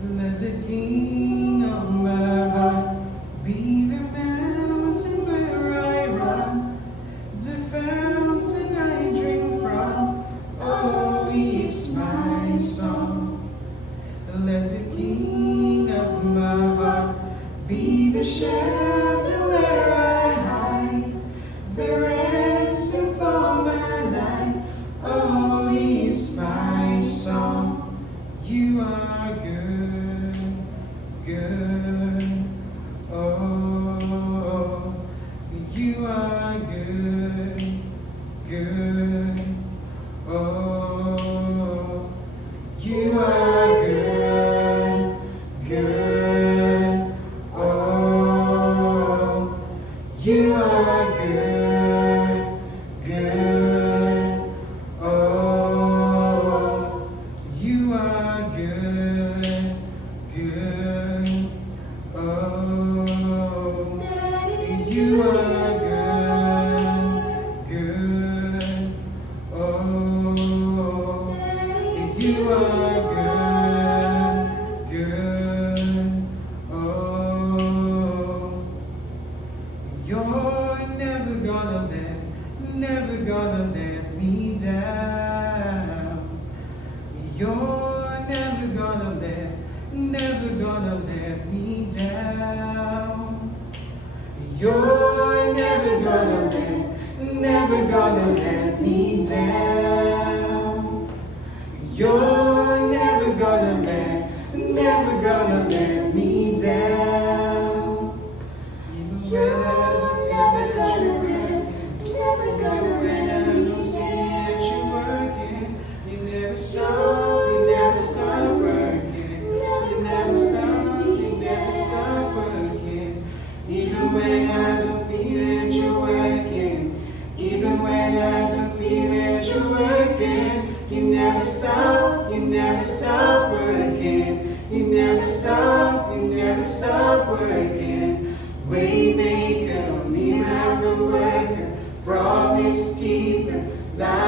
Let the king of my heart be the mountain where I run, the fountain I drink from. Oh, he's my song. Let the king of my heart be the shelter where I hide, the ransom for my life. Oh, he's my song. You are good, good. Oh, you are good, good. Oh, you are good, good. Oh, you are good, good. Oh, you are good, good. Oh, you are good, good. Oh, you are good, good. Oh, you're never gonna let me down. You're never gonna let me down. You're never gonna let me down. You're never gonna let me down. Even when I don't feel that you're working, even when I don't see that you're working, you never stop working. You never stop working. Even when I don't feel that you're working, even when I don't feel that you're working, you never stop working. You never stop working. Waymaker, miracle worker, promise keeper, light